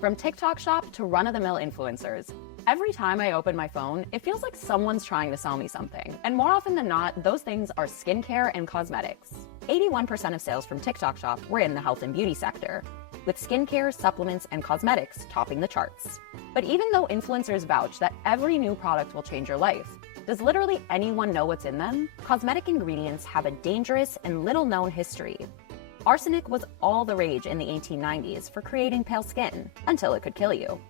From TikTok shop to run-of-the-mill influencers, every time I open my phone, it feels like someone's trying to sell me something. And more often than not, those things are skincare and cosmetics. 81% of sales from TikTok shop were in the health and beauty sector, with skincare, supplements, and cosmetics topping the charts. But even though influencers vouch that every new product will change your life, does literally anyone know what's in them? Cosmetic ingredients have a dangerous and little-known history. Arsenic was all the rage in the 1890s for creating pale skin, until it could kill you.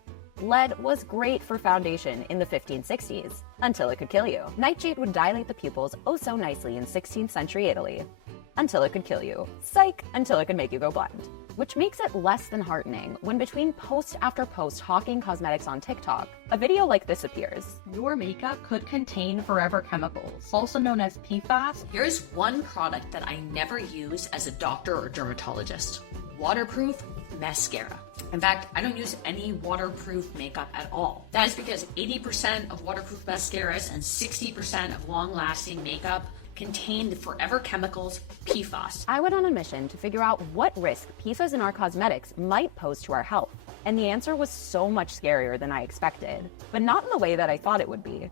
Lead was great for foundation in the 1560s, until it could kill you. Nightshade would dilate the pupils oh so nicely in 16th century Italy, until it could kill you. Psych, until it could make you go blind. Which makes it less than heartening when between post after post hawking cosmetics on TikTok, a video like this appears. Your makeup could contain forever chemicals, also known as PFAS. Here's one product that I never use as a doctor or dermatologist. Waterproof mascara. In fact, I don't use any waterproof makeup at all. That is because 80% of waterproof mascaras and 60% of long-lasting makeup contain the forever chemicals PFAS. I went on a mission to figure out what risk PFAS in our cosmetics might pose to our health. And the answer was so much scarier than I expected, but not in the way that I thought it would be.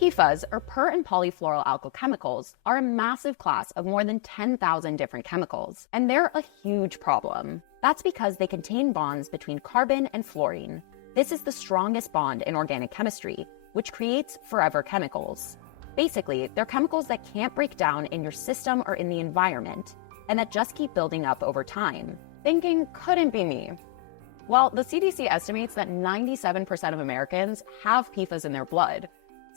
PFAS, or per and polyfluoroalkyl chemicals, are a massive class of more than 10,000 different chemicals, and they're a huge problem. That's because they contain bonds between carbon and fluorine. This is the strongest bond in organic chemistry, which creates forever chemicals. Basically, they're chemicals that can't break down in your system or in the environment, and that just keep building up over time. Thinking couldn't be me. Well, the CDC estimates that 97% of Americans have PFAS in their blood,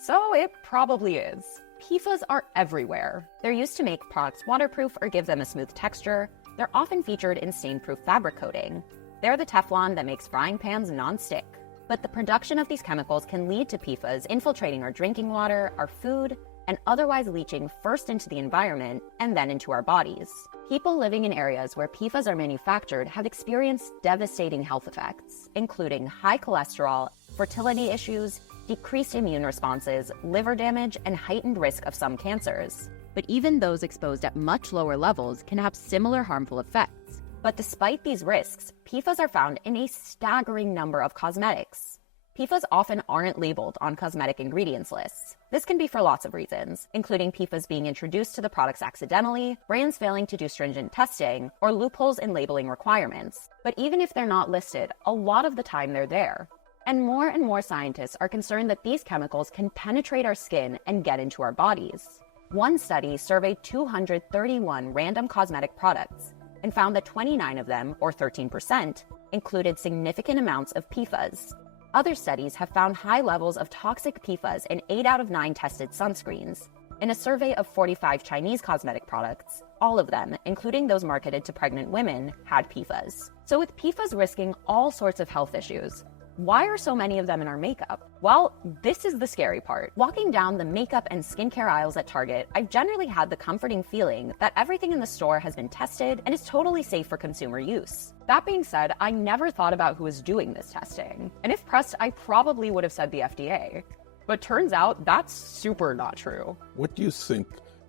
so it probably is. PFAS are everywhere. They're used to make products waterproof or give them a smooth texture. They're often featured in stain-proof fabric coating. They're the Teflon that makes frying pans non-stick. But the production of these chemicals can lead to PFAS infiltrating our drinking water, our food, and otherwise leaching first into the environment and then into our bodies. People living in areas where PFAS are manufactured have experienced devastating health effects, including high cholesterol, fertility issues, decreased immune responses, liver damage, and heightened risk of some cancers. But even those exposed at much lower levels can have similar harmful effects. But despite these risks, PFAS are found in a staggering number of cosmetics. PFAS often aren't labeled on cosmetic ingredients lists. This can be for lots of reasons, including PFAS being introduced to the products accidentally, brands failing to do stringent testing, or loopholes in labeling requirements. But even if they're not listed, a lot of the time they're there. And more scientists are concerned that these chemicals can penetrate our skin and get into our bodies. One study surveyed 231 random cosmetic products and found that 29 of them, or 13%, included significant amounts of PFAS. Other studies have found high levels of toxic PFAS in 8 out of 9 tested sunscreens. In a survey of 45 Chinese cosmetic products, all of them, including those marketed to pregnant women, had PFAS. So with PFAS risking all sorts of health issues, why are so many of them in our makeup? Well, this is the scary part. Walking down the makeup and skincare aisles at Target, I've generally had the comforting feeling that everything in the store has been tested and is totally safe for consumer use. That being said, I never thought about who was doing this testing. And if pressed, I probably would have said the FDA. But turns out that's super not true. What do you think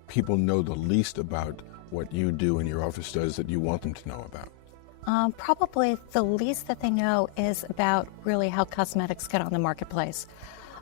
people know the least about what you do and your office does that you want them to know about? Probably the least that they know is about really how cosmetics get on the marketplace.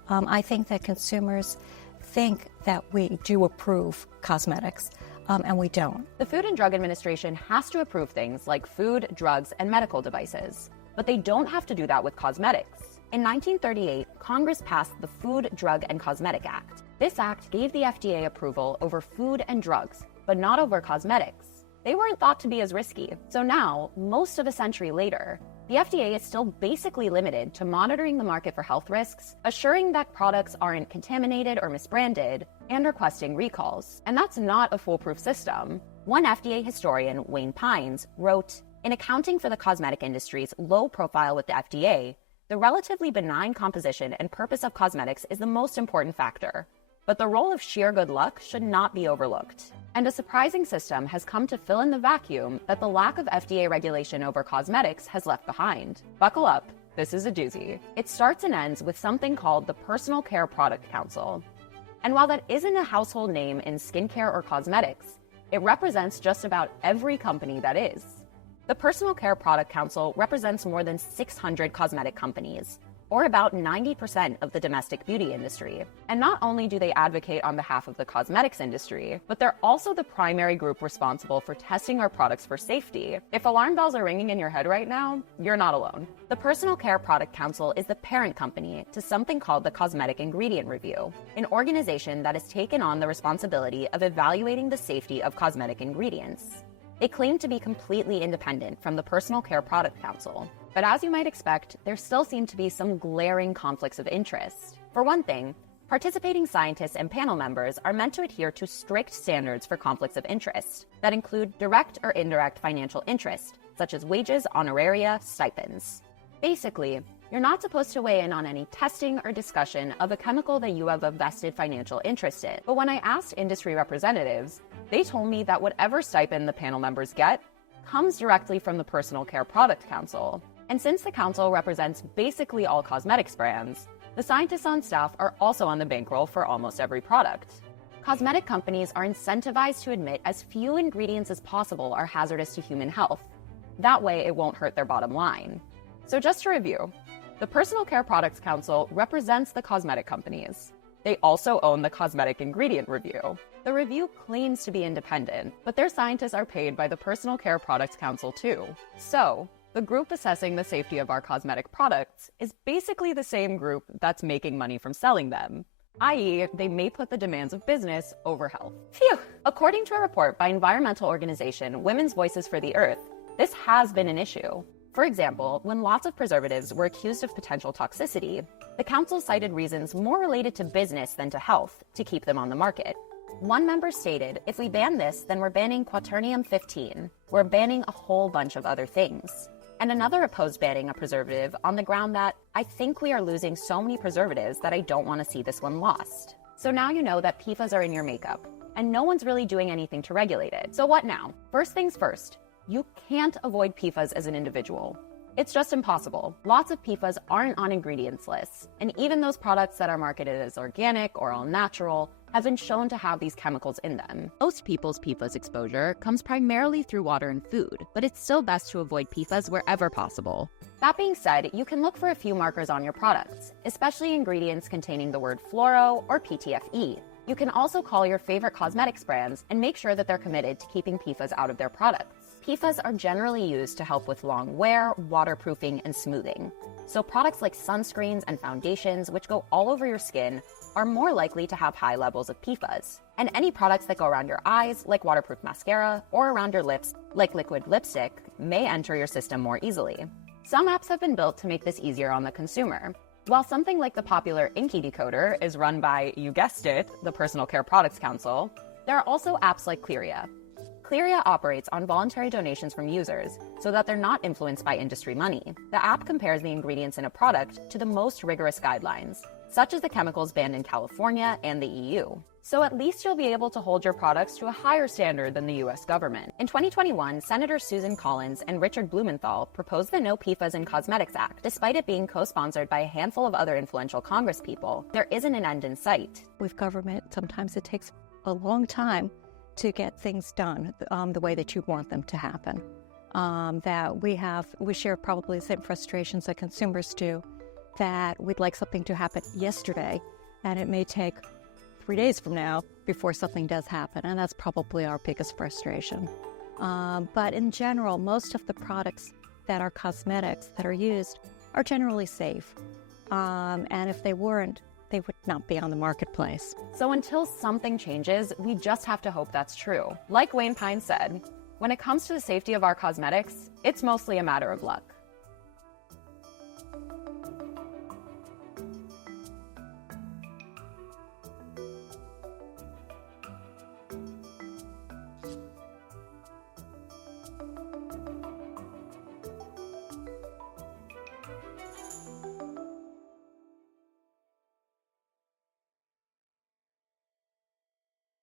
I think that consumers think that we do approve cosmetics, and we don't. The Food and Drug Administration has to approve things like food, drugs, and medical devices, but they don't have to do that with cosmetics. In 1938, Congress passed the Food, Drug, and Cosmetic Act. This act gave the FDA approval over food and drugs, but not over cosmetics. They weren't thought to be as risky. So now, most of a century later, the FDA is still basically limited to monitoring the market for health risks, assuring that products aren't contaminated or misbranded, and requesting recalls. And that's not a foolproof system. One FDA historian, Wayne Pines, wrote, "In accounting for the cosmetic industry's low profile with the FDA, the relatively benign composition and purpose of cosmetics is the most important factor. But the role of sheer good luck should not be overlooked." And a surprising system has come to fill in the vacuum that the lack of FDA regulation over cosmetics has left behind. Buckle up, this is a doozy. It starts and ends with something called the Personal Care Product Council. And while that isn't a household name in skincare or cosmetics, It represents just about every company that is. The Personal Care Product Council represents more than 600 cosmetic companies, or about 90% of the domestic beauty industry. And not only do they advocate on behalf of the cosmetics industry, but they're also the primary group responsible for testing our products for safety. If alarm bells are ringing in your head right now, you're not alone. The Personal Care Product Council is the parent company to something called the Cosmetic Ingredient Review, an organization that has taken on the responsibility of evaluating the safety of cosmetic ingredients. They claim to be completely independent from the Personal Care Product Council. But as you might expect, there still seem to be some glaring conflicts of interest. For one thing, participating scientists and panel members are meant to adhere to strict standards for conflicts of interest that include direct or indirect financial interest, such as wages, honoraria, stipends. Basically, you're not supposed to weigh in on any testing or discussion of a chemical that you have a vested financial interest in. But when I asked industry representatives, they told me that whatever stipend the panel members get comes directly from the Personal Care Product Council. And since the council represents basically all cosmetics brands, the scientists on staff are also on the bankroll for almost every product. Cosmetic companies are incentivized to admit as few ingredients as possible are hazardous to human health. That way, it won't hurt their bottom line. So just to review, the Personal Care Products Council represents the cosmetic companies. They also own the Cosmetic Ingredient Review. The review claims to be independent, but their scientists are paid by the Personal Care Products Council too. So, the group assessing the safety of our cosmetic products is basically the same group that's making money from selling them, i.e., they may put the demands of business over health. Phew! According to a report by environmental organization Women's Voices for the Earth, this has been an issue. For example, when lots of preservatives were accused of potential toxicity, the council cited reasons more related to business than to health to keep them on the market. One member stated, if we ban this, then we're banning quaternium-15. We're banning a whole bunch of other things. And another opposed banning a preservative on the ground that, I think we are losing so many preservatives that I don't want to see this one lost. So now you know that PFAS are in your makeup, and no one's really doing anything to regulate it. So what now? First things first, you can't avoid PFAS as an individual. It's just impossible. Lots of PFAS aren't on ingredients lists, and even those products that are marketed as organic or all natural have been shown to have these chemicals in them. Most people's PFAS exposure comes primarily through water and food, but it's still best to avoid PFAS wherever possible. That being said, you can look for a few markers on your products, especially ingredients containing the word fluoro or PTFE. You can also call your favorite cosmetics brands and make sure that they're committed to keeping PFAS out of their products. PFAS are generally used to help with long wear, waterproofing, and smoothing. So products like sunscreens and foundations, which go all over your skin, are more likely to have high levels of PFAS. And any products that go around your eyes, like waterproof mascara, or around your lips, like liquid lipstick, may enter your system more easily. Some apps have been built to make this easier on the consumer. While something like the popular Inky Decoder is run by, you guessed it, the Personal Care Products Council, there are also apps like Clearia. Clearia operates on voluntary donations from users so that they're not influenced by industry money. The app compares the ingredients in a product to the most rigorous guidelines, such as the chemicals banned in California and the EU. So at least you'll be able to hold your products to a higher standard than the US government. In 2021, Senator Susan Collins and Richard Blumenthal proposed the No PFAS in Cosmetics Act. Despite it being co-sponsored by a handful of other influential congresspeople, there isn't an end in sight. With government, sometimes it takes a long time to get things done the way that you want them to happen. That we share probably the same frustrations that consumers do, that we'd like something to happen yesterday, and it may take 3 days from now before something does happen, and that's probably our biggest frustration. But in general, most of the products that are cosmetics that are used are generally safe, and if they weren't, they would not be on the marketplace. So until something changes, we just have to hope that's true. Like Wayne Pine said, when it comes to the safety of our cosmetics, it's mostly a matter of luck.